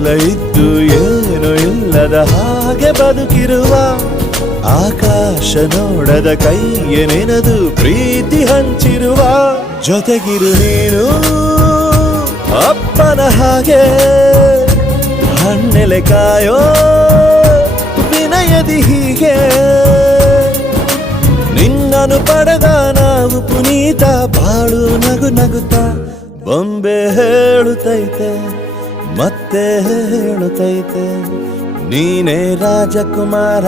ಎಲ್ಲ ಇದ್ದು ಏನು ಇಲ್ಲದ ಹಾಗೆ ಬದುಕಿರುವ ಆಕಾಶ ನೋಡದ ಕೈಯ ನೆನೆದು ಪ್ರೀತಿ ಹಂಚಿರುವ ಜೊತೆಗಿರು ನೀನು ಅಪ್ಪನ ಹಾಗೆ ಹಣ್ಣೆಲೆ ಕಾಯೋ ವಿನಯದಿ ಹೀಗೆ ನಿನ್ನನು ಪಡೆದ ನಾವು ಪುನೀತ ಬಾಳು ನಗು ನಗುತ್ತಾ ಬೊಂಬೆ ಹೇಳುತ್ತೈತೆ ಮತ್ತೆ ಹೇಳುತ್ತೈತೆ ನೀನೇ ರಾಜಕುಮಾರ.